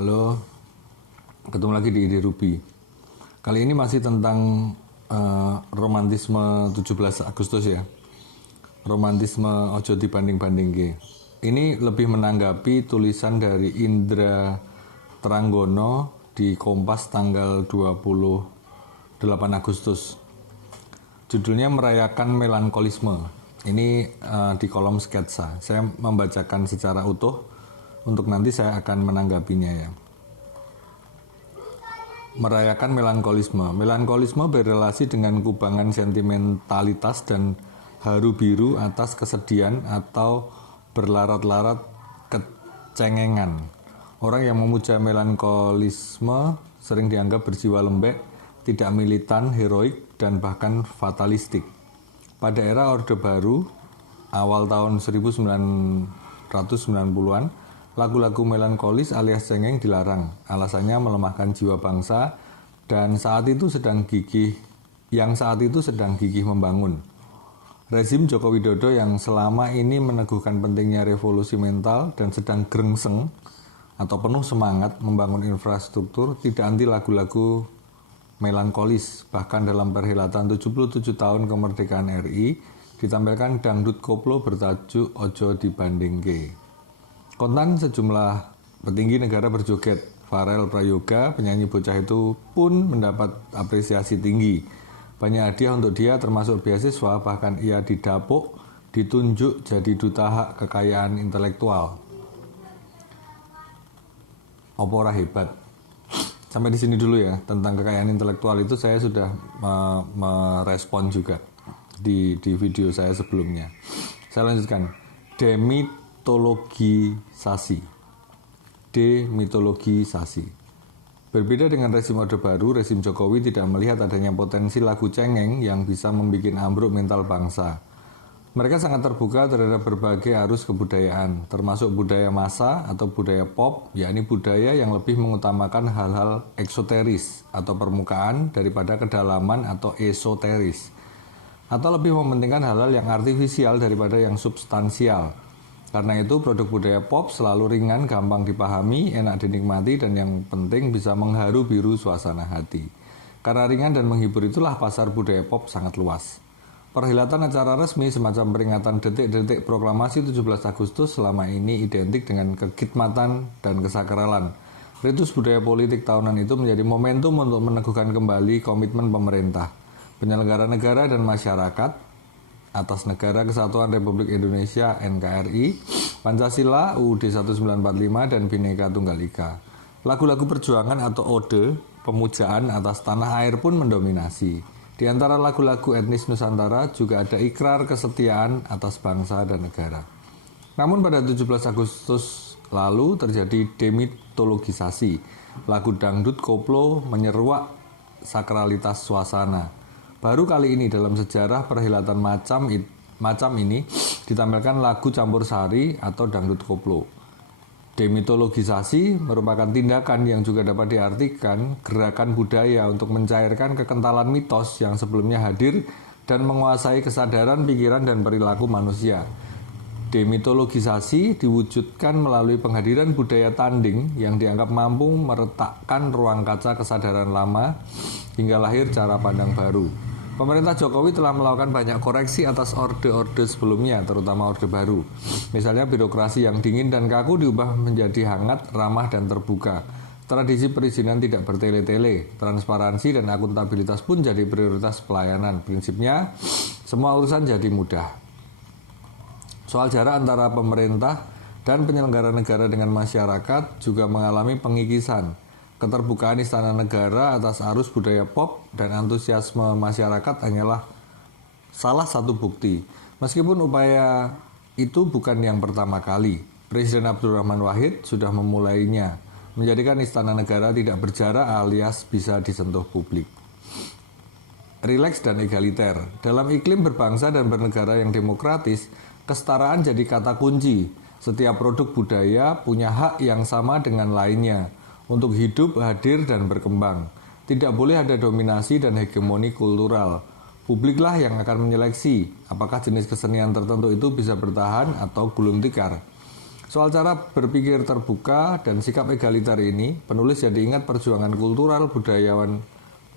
Halo, ketemu lagi di Ide Ruby. Kali ini masih tentang romantisme 17 Agustus ya. Romantisme ojo dibanding-bandingke. Ini lebih menanggapi tulisan dari Indra Tranggono di Kompas tanggal 28 Agustus. Judulnya Merayakan Melankolisme. Ini di kolom sketsa. Saya membacakan secara utuh. Untuk nanti saya akan menanggapinya ya. Merayakan melankolisme. Melankolisme berrelasi dengan kubangan sentimentalitas dan haru biru atas kesedihan atau berlarat-larat kecengengan. Orang yang memuja melankolisme sering dianggap berjiwa lembek, tidak militan, heroik, dan bahkan fatalistik. Pada era Orde Baru, awal tahun 1990-an, lagu-lagu melankolis alias cengeng dilarang, alasannya melemahkan jiwa bangsa dan saat itu sedang gigih membangun. Rezim Joko Widodo yang selama ini meneguhkan pentingnya revolusi mental dan sedang grengseng atau penuh semangat membangun infrastruktur tidak anti lagu-lagu melankolis. Bahkan dalam perhelatan 77 tahun kemerdekaan RI ditampilkan dangdut koplo bertajuk Ojo Dibandingke. Kontan sejumlah petinggi negara berjoget. Farel Prayoga, penyanyi bocah itu pun mendapat apresiasi tinggi. Banyak hadiah untuk dia termasuk beasiswa, bahkan ia didapuk, ditunjuk jadi duta hak kekayaan intelektual. Opora hebat. Sampai di sini dulu ya, tentang kekayaan intelektual itu saya sudah merespon juga di video saya sebelumnya. Saya lanjutkan. Demitologisasi. Berbeda dengan rezim Orde Baru, rezim Jokowi tidak melihat adanya potensi lagu cengeng yang bisa membuat ambruk mental bangsa. Mereka sangat terbuka terhadap berbagai arus kebudayaan, termasuk budaya massa atau budaya pop, yakni budaya yang lebih mengutamakan hal-hal eksoteris atau permukaan daripada kedalaman atau esoteris, atau lebih mementingkan hal-hal yang artifisial daripada yang substansial. Karena itu produk budaya pop selalu ringan, gampang dipahami, enak dinikmati, dan yang penting bisa mengharu biru suasana hati. Karena ringan dan menghibur itulah pasar budaya pop sangat luas. Perhelatan acara resmi semacam peringatan detik-detik proklamasi 17 Agustus selama ini identik dengan kekitmatan dan kesakralan. Ritus budaya politik tahunan itu menjadi momentum untuk meneguhkan kembali komitmen pemerintah, penyelenggara negara dan masyarakat atas Negara Kesatuan Republik Indonesia NKRI, Pancasila, UUD 1945, dan Bhinneka Tunggal Ika. Lagu-lagu perjuangan atau ode, pemujaan atas tanah air pun mendominasi. Di antara lagu-lagu etnis Nusantara juga ada ikrar kesetiaan atas bangsa dan negara. Namun pada 17 Agustus lalu terjadi demitologisasi. Lagu dangdut koplo menyeruak sakralitas suasana. Baru kali ini dalam sejarah perhelatan macam ini ditampilkan lagu campur sari atau dangdut koplo. Demitologisasi merupakan tindakan yang juga dapat diartikan gerakan budaya untuk mencairkan kekentalan mitos yang sebelumnya hadir dan menguasai kesadaran, pikiran, dan perilaku manusia. Demitologisasi diwujudkan melalui penghadiran budaya tanding yang dianggap mampu meretakkan ruang kaca kesadaran lama hingga lahir cara pandang baru. Pemerintah Jokowi telah melakukan banyak koreksi atas orde-orde sebelumnya, terutama Orde Baru. Misalnya birokrasi yang dingin dan kaku diubah menjadi hangat, ramah, dan terbuka. Tradisi perizinan tidak bertele-tele, transparansi dan akuntabilitas pun jadi prioritas pelayanan. Prinsipnya, semua urusan jadi mudah. Soal jarak antara pemerintah dan penyelenggara negara dengan masyarakat juga mengalami pengikisan. Keterbukaan istana negara atas arus budaya pop dan antusiasme masyarakat hanyalah salah satu bukti. Meskipun upaya itu bukan yang pertama kali, Presiden Abdurrahman Wahid sudah memulainya, menjadikan istana negara tidak berjarak alias bisa disentuh publik. Rileks dan egaliter. Dalam iklim berbangsa dan bernegara yang demokratis, kesetaraan jadi kata kunci. Setiap produk budaya punya hak yang sama dengan lainnya untuk hidup, hadir, dan berkembang. Tidak boleh ada dominasi dan hegemoni kultural. Publiklah yang akan menyeleksi apakah jenis kesenian tertentu itu bisa bertahan atau gulung tikar. Soal cara berpikir terbuka dan sikap egaliter ini, penulis jadi ingat perjuangan kultural budayawan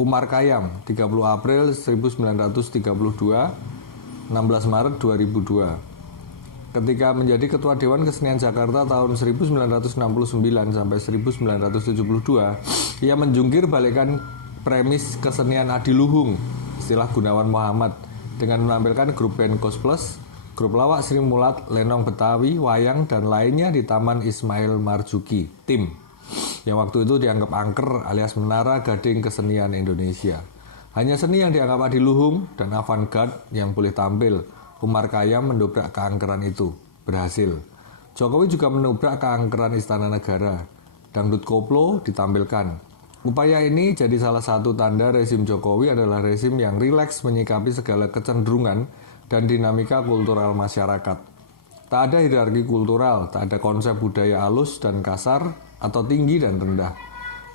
Umar Khayyam 30 April 1932, 16 Maret 2002. Ketika menjadi Ketua Dewan Kesenian Jakarta tahun 1969 sampai 1972, ia menjungkir balikan premis kesenian adiluhung, istilah Gunawan Muhammad, dengan menampilkan grup band Ghost Plus, grup lawak Sri Mulat, Lenong Betawi, Wayang, dan lainnya di Taman Ismail Marzuki, TIM, yang waktu itu dianggap angker alias menara gading kesenian Indonesia. Hanya seni yang dianggap adiluhung dan avant-garde yang boleh tampil. Umar Khayyam mendobrak keangkeran itu. Berhasil. Jokowi juga menobrak keangkeran Istana Negara. Dangdut koplo ditampilkan. Upaya ini jadi salah satu tanda rezim Jokowi adalah rezim yang rileks menyikapi segala kecenderungan dan dinamika kultural masyarakat. Tak ada hierarki kultural, tak ada konsep budaya halus dan kasar atau tinggi dan rendah.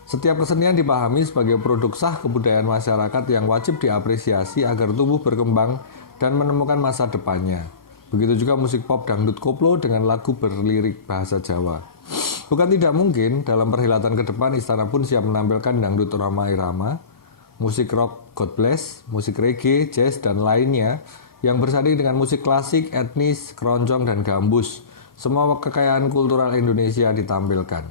Setiap kesenian dipahami sebagai produk sah kebudayaan masyarakat yang wajib diapresiasi agar tumbuh berkembang dan menemukan masa depannya. Begitu juga musik pop dangdut koplo dengan lagu berlirik bahasa Jawa. Bukan tidak mungkin dalam perhelatan ke depan Istana pun siap menampilkan dangdut Rhoma Irama, musik rock God Bless, musik reggae, jazz, dan lainnya yang bersanding dengan musik klasik, etnis, keroncong, dan gambus. Semua kekayaan kultural Indonesia ditampilkan.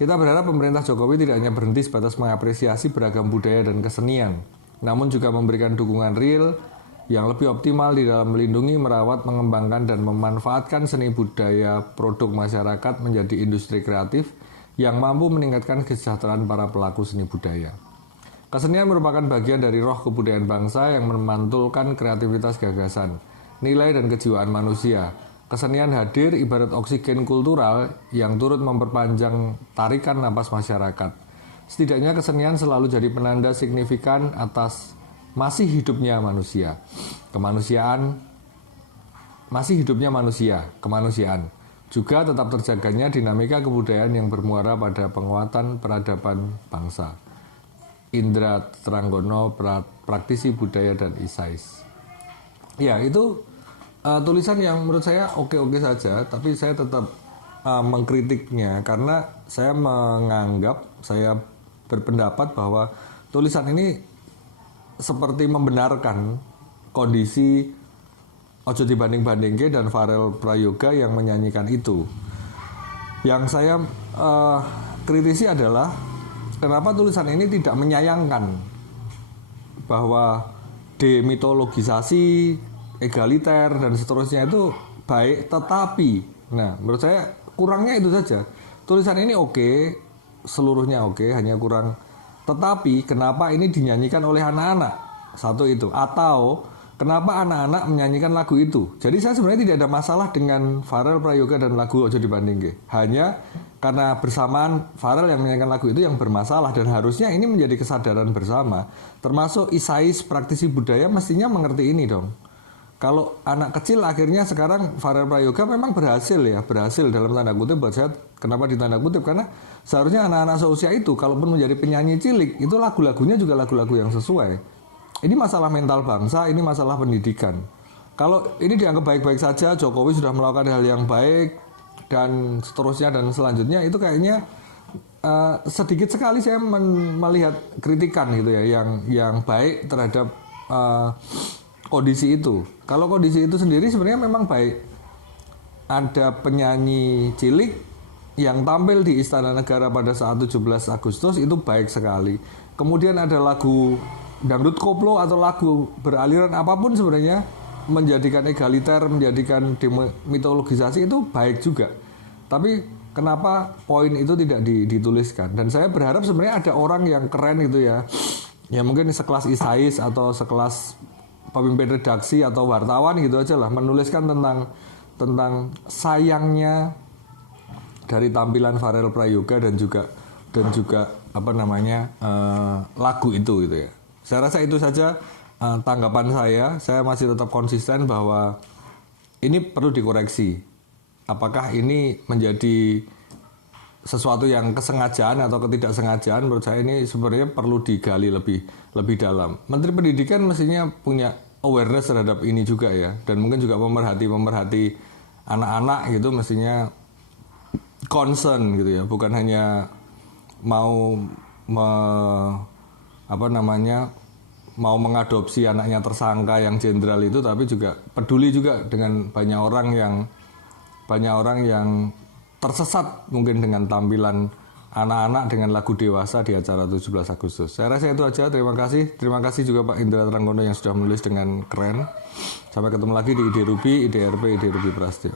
Kita berharap pemerintah Jokowi tidak hanya berhenti sebatas mengapresiasi beragam budaya dan kesenian, namun juga memberikan dukungan real yang lebih optimal di dalam melindungi, merawat, mengembangkan, dan memanfaatkan seni budaya produk masyarakat menjadi industri kreatif yang mampu meningkatkan kesejahteraan para pelaku seni budaya. Kesenian merupakan bagian dari roh kebudayaan bangsa yang memantulkan kreativitas gagasan, nilai, dan kejiwaan manusia. Kesenian hadir ibarat oksigen kultural yang turut memperpanjang tarikan napas masyarakat. Setidaknya kesenian selalu jadi penanda signifikan atas masih hidupnya manusia, kemanusiaan, juga tetap terjaganya dinamika kebudayaan yang bermuara pada penguatan peradaban bangsa. Indra Tranggono, praktisi budaya dan ISAIS. Ya, itu tulisan yang menurut saya oke-oke saja, tapi saya tetap mengkritiknya karena saya berpendapat bahwa tulisan ini seperti membenarkan kondisi Ojo Dibanding-Bandingke dan Farel Prayoga yang menyanyikan itu. Yang saya kritisi adalah kenapa tulisan ini tidak menyayangkan bahwa demitologisasi, egaliter, dan seterusnya itu baik, tetapi menurut saya kurangnya itu saja. Tulisan ini oke, seluruhnya oke, hanya kurang tetapi kenapa ini dinyanyikan oleh anak-anak? Satu itu. Atau kenapa anak-anak menyanyikan lagu itu? Jadi saya sebenarnya tidak ada masalah dengan Farel Prayoga dan lagu Ojo Dibandingke. Hanya karena bersamaan Farel yang menyanyikan lagu itu yang bermasalah. Dan harusnya ini menjadi kesadaran bersama. Termasuk ISAIS, praktisi budaya, mestinya mengerti ini dong. Kalau anak kecil akhirnya sekarang Farel Prayoga memang berhasil dalam tanda kutip buat saya. Kenapa di tanda kutip? Karena seharusnya anak-anak seusia itu kalaupun menjadi penyanyi cilik itu lagu-lagunya juga lagu-lagu yang sesuai. Ini masalah mental bangsa, ini masalah pendidikan. Kalau ini dianggap baik-baik saja, Jokowi sudah melakukan hal yang baik dan seterusnya dan selanjutnya, itu kayaknya sedikit sekali saya melihat kritikan gitu ya yang baik terhadap kondisi itu. Kalau kondisi itu sendiri sebenarnya memang baik. Ada penyanyi cilik yang tampil di Istana Negara pada saat 17 Agustus itu baik sekali. Kemudian ada lagu dangdut koplo atau lagu beraliran apapun sebenarnya menjadikan egaliter, menjadikan demitologisasi itu baik juga. Tapi kenapa poin itu tidak dituliskan? Dan saya berharap sebenarnya ada orang yang keren gitu ya. Ya mungkin sekelas ISAIS atau sekelas pemimpin redaksi atau wartawan gitu aja lah menuliskan tentang sayangnya dari tampilan Farel Prayoga dan juga lagu itu gitu ya. Saya rasa itu saja tanggapan saya. Saya masih tetap konsisten bahwa ini perlu dikoreksi. Apakah ini menjadi sesuatu yang kesengajaan atau ketidaksengajaan? Menurut saya ini sebenarnya perlu digali lebih dalam. Menteri Pendidikan mestinya punya awareness terhadap ini juga ya, dan mungkin juga pemerhati anak-anak gitu mestinya concern gitu ya, bukan hanya mau mau mengadopsi anaknya tersangka yang jenderal itu, tapi juga peduli juga dengan banyak orang yang tersesat mungkin dengan tampilan anak-anak dengan lagu dewasa di acara 17 Agustus. Saya rasa itu aja. Terima kasih juga Pak Indra Tranggono yang sudah menulis dengan keren. Sampai ketemu lagi di Ide Ruby, Ide RP, Ide Ruby Prasetyo.